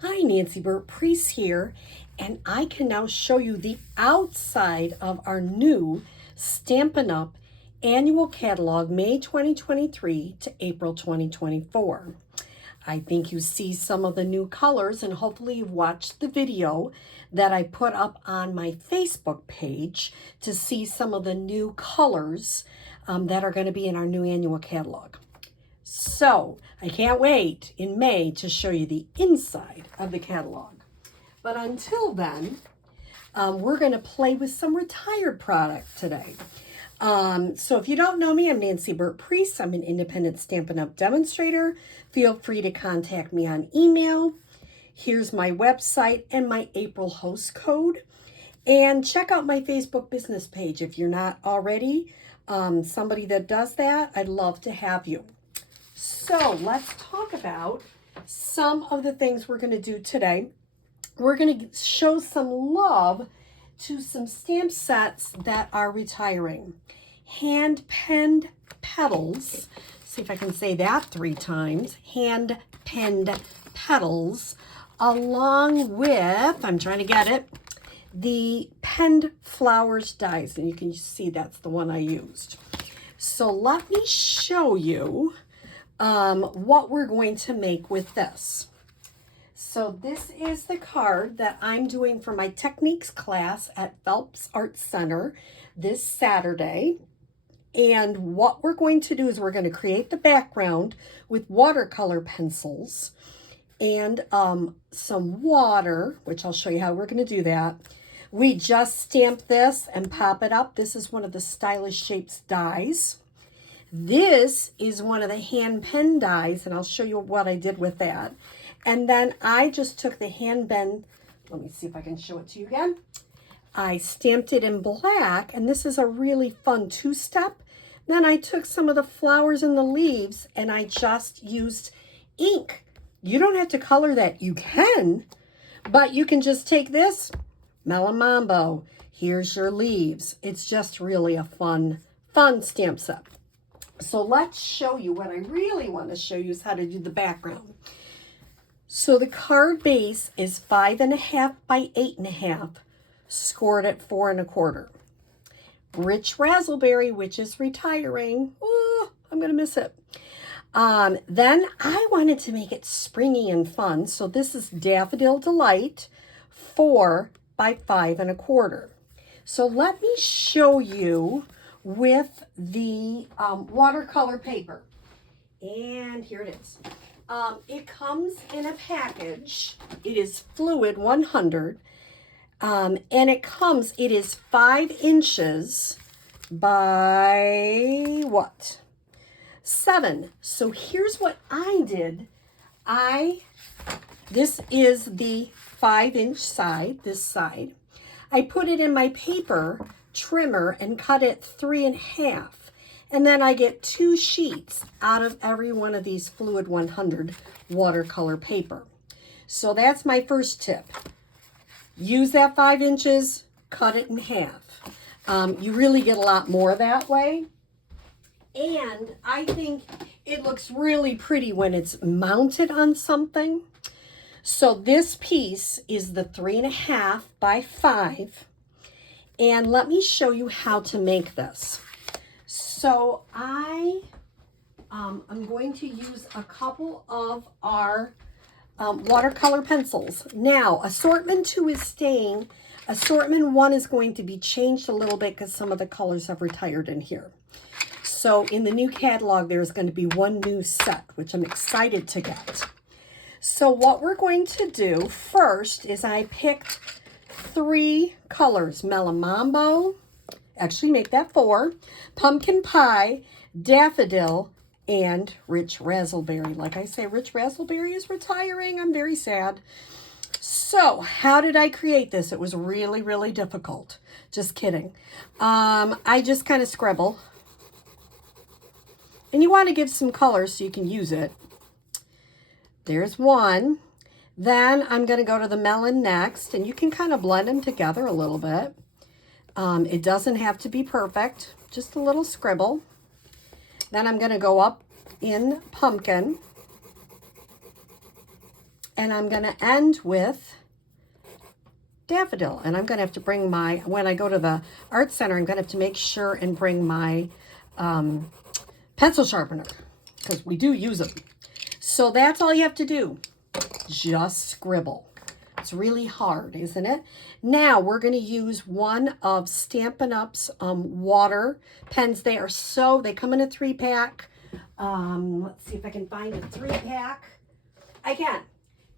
Hi, Nancy Burt-Preece here, and I can now show you the outside of our new Stampin' Up! Annual Catalog, May 2023 to April 2024. I think you see some of the new colors, and hopefully you've watched the video that I put up on my Facebook page to see some of the new colors that are going to be in our new annual catalog. So I can't wait in May to show you the inside of the catalog. But until then, we're going to play with some retired product today. So if you don't know me, I'm Nancy Burt-Preece. I'm an independent Stampin' Up! Demonstrator. Feel free to contact me on email. Here's my website and my April host code. And check out my Facebook business page if you're not already somebody that does that. I'd love to have you. So let's talk about some of the things we're going to do today. We're going to show some love to some stamp sets that are retiring. Hand-penned petals. See if I can say that 3 times. Hand-penned petals, along with, I'm trying to get it, the penned flowers dies. And you can see that's the one I used. So let me show you what we're going to make with this. So this is the card that I'm doing for my techniques class at Phelps Art Center this Saturday. And what we're going to do is we're going to create the background with watercolor pencils and some water, which I'll show you how we're going to do that. We just stamp this and pop it up. This is one of the Stylish Shapes dies. This is one of the hand pen dies, and I'll show you what I did with that. And then I just took the hand pen, let me see if I can show it to you again. I stamped it in black, and this is a really fun 2-step. Then I took some of the flowers and the leaves, and I just used ink. You don't have to color that. You can, but you can just take this, Melon Mambo. Here's your leaves. It's just really a fun stamp set. So let's show you what I really want to show you is how to do the background. So the card base is 5.5 by 8.5, scored at 4 1/4. Rich Razzleberry, which is retiring. Oh, I'm going to miss it. Then I wanted to make it springy and fun. So this is Daffodil Delight, 4 by 5 1/4. So let me show you with the watercolor paper. And here it is. It comes in a package. It is fluid 100. And it is 5 inches by what? 7. So here's what I did. This is the 5-inch side, this side. I put it in my paper trimmer and cut it 3 1/2. And then I get 2 sheets out of every one of these fluid 100 watercolor paper. So that's my first tip. Use that 5 inches, cut it in half. You really get a lot more that way. And I think it looks really pretty when it's mounted on something. So this piece is the 3 1/2 by 5. And let me show you how to make this. So I'm going to use a couple of our watercolor pencils. Now, assortment 2 is staying. Assortment 1 is going to be changed a little bit because some of the colors have retired in here. So in the new catalog, there's going to be 1 new set, which I'm excited to get. So what we're going to do first is I picked 3 colors, Melon Mambo, actually make that 4, Pumpkin Pie, Daffodil, and Rich Razzleberry. Like I say, Rich Razzleberry is retiring. I'm very sad. So how did I create this? It was really, really difficult. Just kidding. I just kind of scribble. And you want to give some color so you can use it. There's 1. Then I'm going to go to the melon next, and you can kind of blend them together a little bit. It doesn't have to be perfect, just a little scribble. Then I'm going to go up in pumpkin. And I'm going to end with daffodil. And I'm going to have to bring my, when I go to the art center, I'm going to have to make sure and bring my pencil sharpener, because we do use them. So that's all you have to do. Just scribble. It's really hard, isn't it? Now we're going to use one of Stampin' Up's water pens. They come in a 3-pack. Let's see if I can find a 3-pack. Again,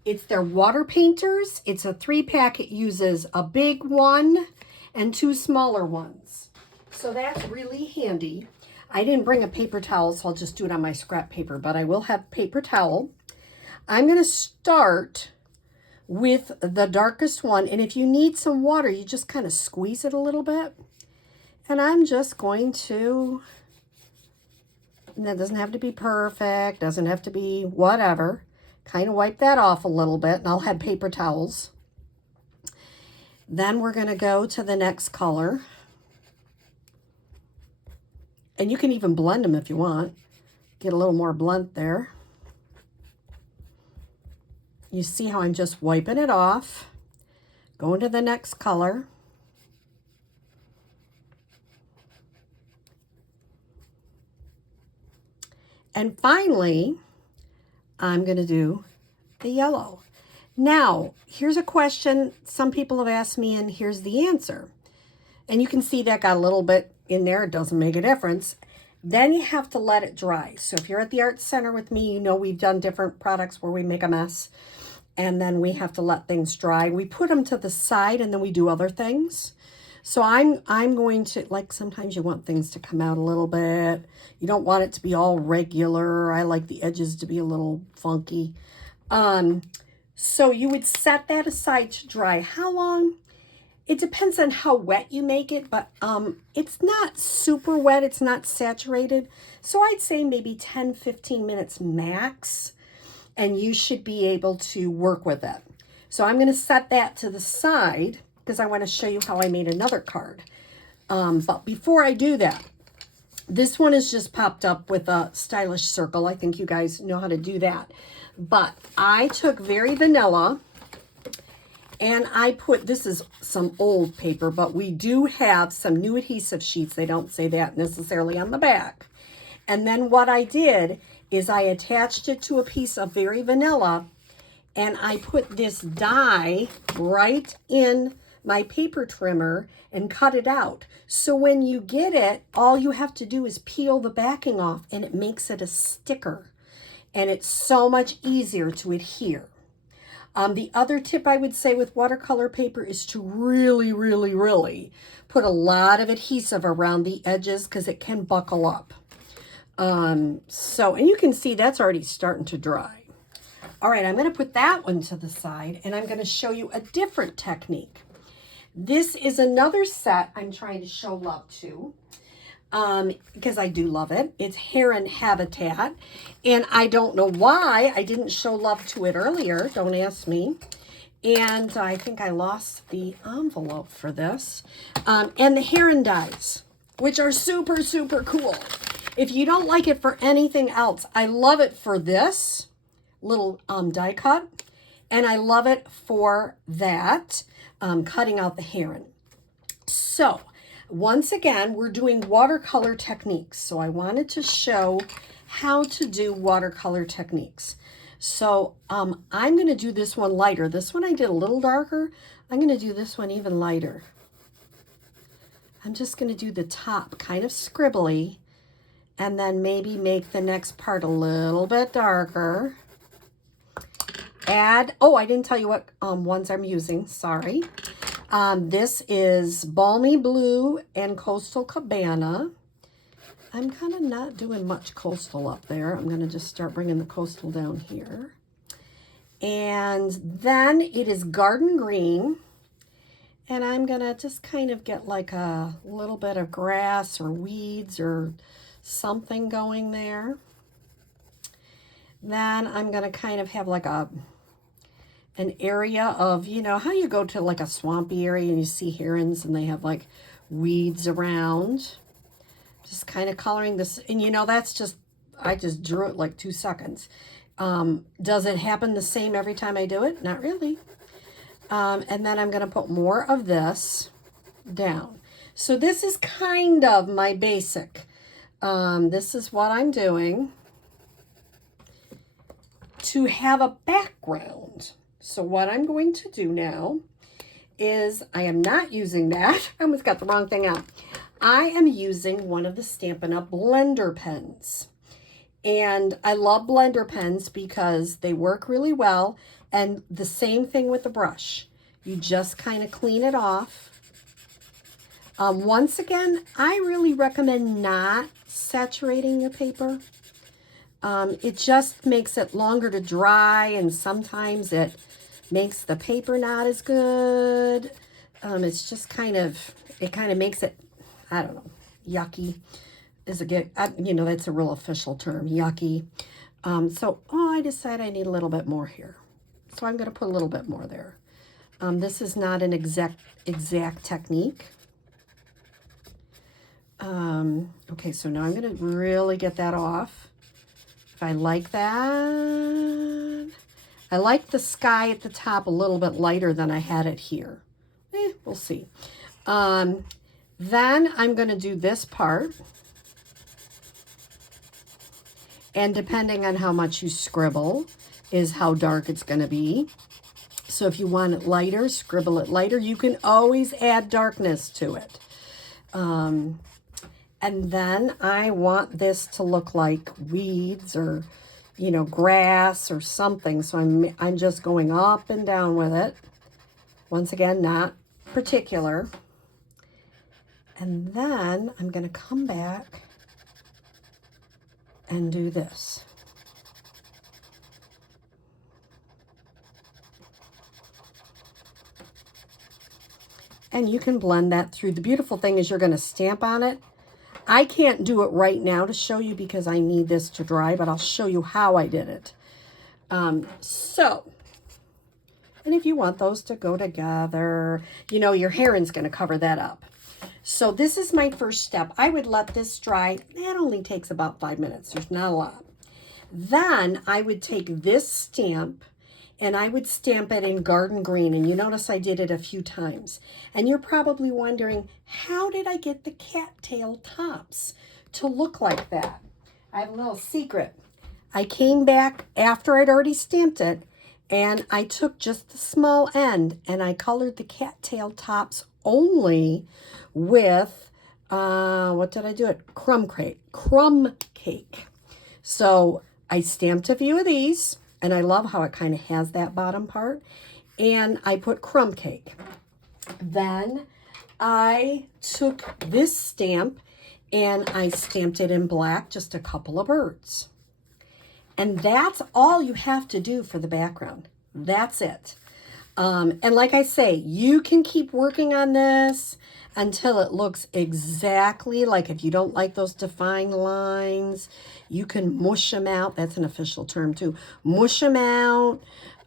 it's their water painters. It's a 3-pack. It uses a big one and 2 smaller ones. So that's really handy. I didn't bring a paper towel, so I'll just do it on my scrap paper, but I will have paper towel. I'm going to start with the darkest one, and if you need some water, you just kind of squeeze it a little bit. And I'm just going to, and that doesn't have to be perfect, doesn't have to be whatever. Kind of wipe that off a little bit, and I'll have paper towels. Then we're going to go to the next color. And you can even blend them if you want. Get a little more blend there. You see how I'm just wiping it off. Going to the next color. And finally, I'm going to do the yellow. Now, here's a question some people have asked me, and here's the answer. And you can see that got a little bit in there. It doesn't make a difference. Then you have to let it dry. So if you're at the art center with me, you know we've done different products where we make a mess. And then we have to let things dry. We put them to the side and then we do other things. So I'm going to, like, sometimes you want things to come out a little bit. You don't want it to be all regular. I like the edges to be a little funky. So you would set that aside to dry. How long? It depends on how wet you make it, but it's not super wet. It's not saturated. So I'd say maybe 10, 15 minutes max, and you should be able to work with it. So I'm going to set that to the side because I want to show you how I made another card. But before I do that, this one is just popped up with a stylish circle. I think you guys know how to do that. But I took Very Vanilla, and I put, this is some old paper, but we do have some new adhesive sheets. They don't say that necessarily on the back. And then what I did is I attached it to a piece of Very Vanilla, and I put this die right in my paper trimmer and cut it out. So when you get it, all you have to do is peel the backing off, and it makes it a sticker. And it's so much easier to adhere. The other tip I would say with watercolor paper is to really, really, really put a lot of adhesive around the edges because it can buckle up. And you can see that's already starting to dry. All right, I'm going to put that one to the side, and I'm going to show you a different technique. This is another set I'm trying to show love to. Because I do love it. It's Heron Habitat, and I don't know why I didn't show love to it earlier. Don't ask me. And I think I lost the envelope for this. And the Heron dies, which are super, super cool. If you don't like it for anything else, I love it for this little die cut, and I love it for that, cutting out the heron. So, once again, we're doing watercolor techniques. So I wanted to show how to do watercolor techniques. So I'm going to do this one lighter. This one I did a little darker. I'm going to do this one even lighter. I'm just going to do the top kind of scribbly, and then maybe make the next part a little bit darker. I didn't tell you what ones I'm using. Sorry. This is Balmy Blue and Coastal Cabana. I'm kind of not doing much coastal up there. I'm going to just start bringing the coastal down here. And then it is Garden Green. And I'm going to just kind of get like a little bit of grass or weeds or something going there. Then I'm going to kind of have like an area of, you know, how you go to like a swampy area and you see herons and they have like weeds around. Just kind of coloring this. And you know, that's just, I just drew it like 2 seconds. Does it happen the same every time I do it? Not really. And then I'm going to put more of this down. So this is kind of my basic. This is what I'm doing to have a background. So what I'm going to do now is, I am not using that. I almost got the wrong thing out. I am using one of the Stampin' Up! Blender pens. And I love blender pens because they work really well. And the same thing with the brush. You just kind of clean it off. Once again, I really recommend not saturating your paper. It just makes it longer to dry, and sometimes it makes the paper not as good. It's just it kind of makes it, I don't know, yucky is a good, that's a real official term, yucky. I decided I need a little bit more here. So I'm going to put a little bit more there. This is not an exact technique. Okay, so now I'm going to really get that off. If I like that. I like the sky at the top a little bit lighter than I had it here. We'll see. Then I'm going to do this part. And depending on how much you scribble is how dark it's going to be. So if you want it lighter, scribble it lighter. You can always add darkness to it. And then I want this to look like weeds or, grass or something. So I'm just going up and down with it. Once again, not particular. And then I'm going to come back and do this. And you can blend that through. The beautiful thing is you're going to stamp on it. I can't do it right now to show you because I need this to dry, but I'll show you how I did it. And if you want those to go together, your heron's going to cover that up. So this is my first step. I would let this dry. That only takes about 5 minutes. There's not a lot. Then I would take this stamp and I would stamp it in garden green. And you notice I did it a few times. And you're probably wondering, how did I get the cattail tops to look like that? I have a little secret. I came back after I'd already stamped it, and I took just the small end and I colored the cattail tops only with, what did I do it? Crumb cake. So I stamped a few of these. And I love how it kind of has that bottom part. And I put crumb cake. Then I took this stamp and I stamped it in black, just a couple of birds. And that's all you have to do for the background. That's it. And like I say, you can keep working on this until it looks exactly like, if you don't like those defined lines, you can mush them out. That's an official term too. Mush them out.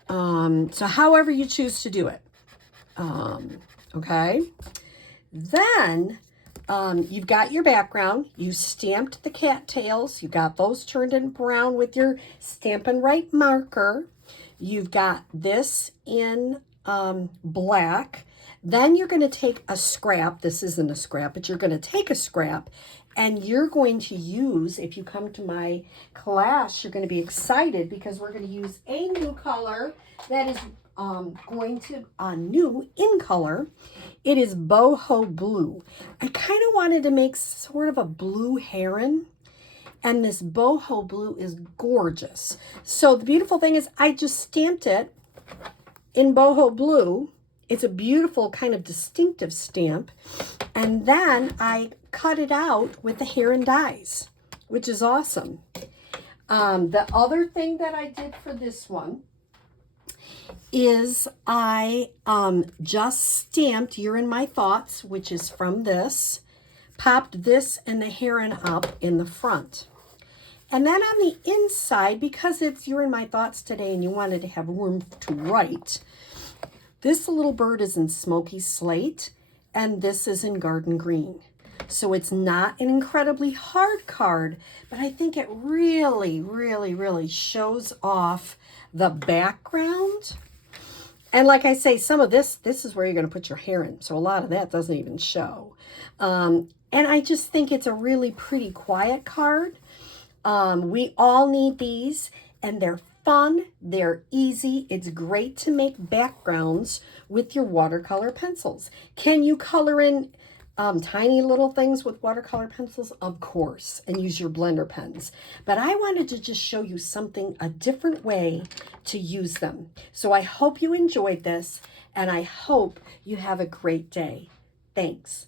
So however you choose to do it. Okay. Then you've got your background. You stamped the cattails. You got those turned in brown with your Stampin' Right marker. You've got this in black. Then you're going to take a scrap. This isn't a scrap, but you're going to take a scrap and you're going to use, if you come to my class, you're going to be excited because we're going to use a new color that is new in color. It is boho blue. I kind of wanted to make sort of a blue heron. And this boho blue is gorgeous. So the beautiful thing is I just stamped it in boho blue. It's a beautiful kind of distinctive stamp. And then I cut it out with the heron dies, which is awesome. The other thing that I did for this one is I just stamped You're in My Thoughts, which is from this, popped this and the heron up in the front. And then on the inside, because it's You're in My Thoughts today and you wanted to have room to write, this little bird is in smoky slate and this is in garden green. So it's not an incredibly hard card, but I think it really, really, really shows off the background. And like I say, some of this is where you're going to put your hair in. So a lot of that doesn't even show. And I just think it's a really pretty quiet card. We all need these, and they're fun, they're easy. It's great to make backgrounds with your watercolor pencils. Can you color in tiny little things with watercolor pencils? Of course, and use your blender pens. But I wanted to just show you something, a different way to use them. So I hope you enjoyed this, and I hope you have a great day. Thanks.